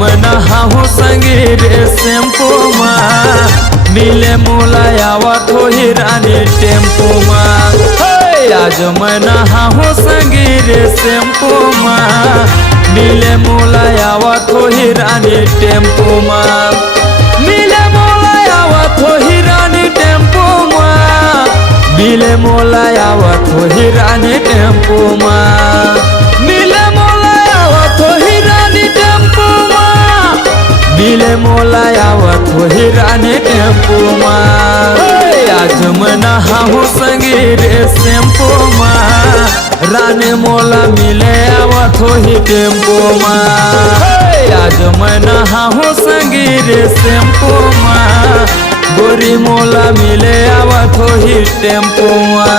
मन हाहू संगी रे टेम्पो मा मिले मोला आवत हो ही रानी टेम्पो मा आज मन हाहू संगी रे टेम्पो मा मिले मोला आवत हो ही रानी टेम्पो मा मिले मोला आवत हो ही रानी टेम्पो मा मिले मोला आवत हो ही रानी टेम्पो मा मिले मोला आवत हो ही रानी टेम्पो मा मिले मोला आवत हो ही रानी टेम्पो मा आज मन हाहू संगी रे टेम्पो मा रानी मोला मिले आवत हो ही टेम्पो मा आज मन हाहू संगी रे टेम्पो मा गोरी मोला मिले आवत हो ही टेम्पो मा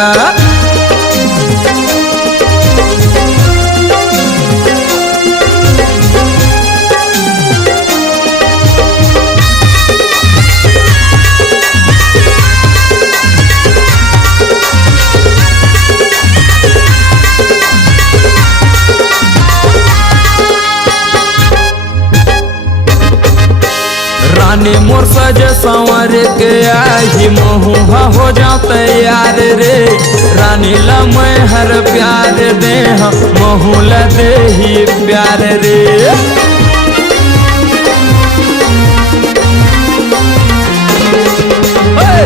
रानी मोर सजे संवर के आई महुआ हो जाओ तैयार रे रानी ला मैं हर प्यार दे महूला दे ही प्यार रे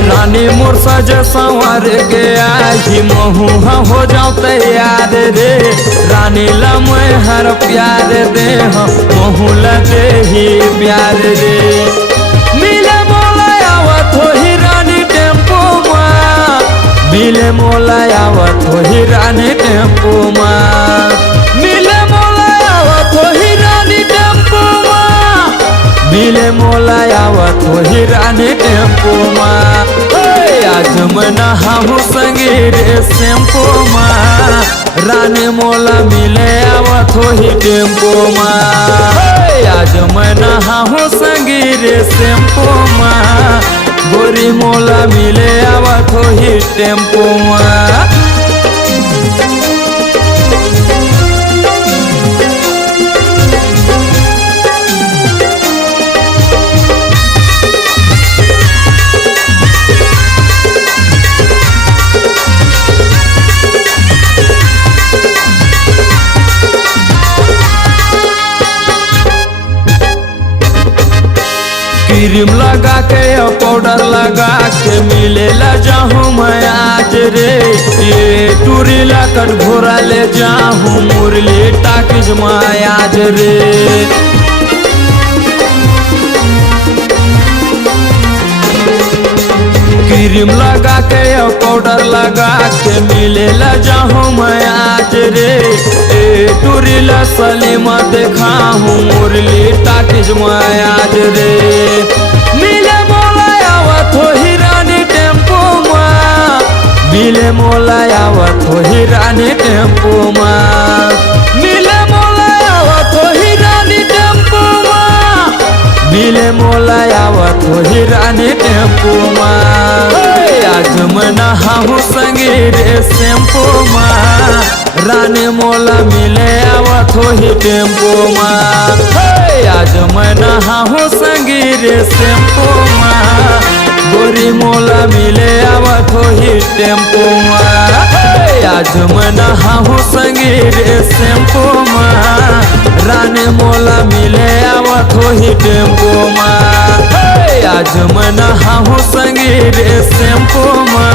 रानी मोर सजे संवर के आई महुआ हो जाओ तैयार रे रानी ला मैं हर प्यार दे महूला दे ही प्यार रे मिले मोला आवत हो ही रानी टेम्पो मा मिले मोला आवत हो ही रानी टेम्पो मा मिले मोला आवत हो ही रानी टेम्पो मा मिले मोला आवत हो ही रानी टेम्पो मा आज मन हाहू संगी रे टेम्पो मा रानी मोला मिले आवत हो ही टेम्पो मा आज मन हाहू संगी रे टेम्पो मा गोरी मोला मिले आवत हो ही टेम्पो मा क्रीम लगा के पाउडर लगा के मिले ला जाहूँ मैं आज रे ये टूरी ला कट घोरा ले जाहूँ मुरली टाकिज मैं आज रे क्रीम लगा के पाउडर लगा के मिले ला जाहूँ मैं आज रे टूरी ला सलीमा देखा हूँ मुरली टाकिज मैं आज रे मिले मोला आवत हो ही रानी टेम्पो मा मिले मोला आवत हो ही रानी टेम्पो मा मिले मोला आवत हो ही रानी टेम्पो मा मिले मोला आवत हो ही रानी टेम्पो मा आज मन हाहू संगी रे टेम्पो मा रानी मोला मिले आवत हो ही टेम्पो मा आज मन हाहू संगी रे टेम्पो मा गोरी मोला मिले आवत हो ही टेम्पो मा आज मन हाहू संगी रे टेम्पो मा रानी मोला मिले आवत हो ही टेम्पो मा आज मन हाहू संगी रे टेम्पो मा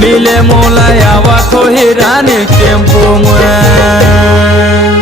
मिले मोला आवत हो ही रानी टेम्पो मा।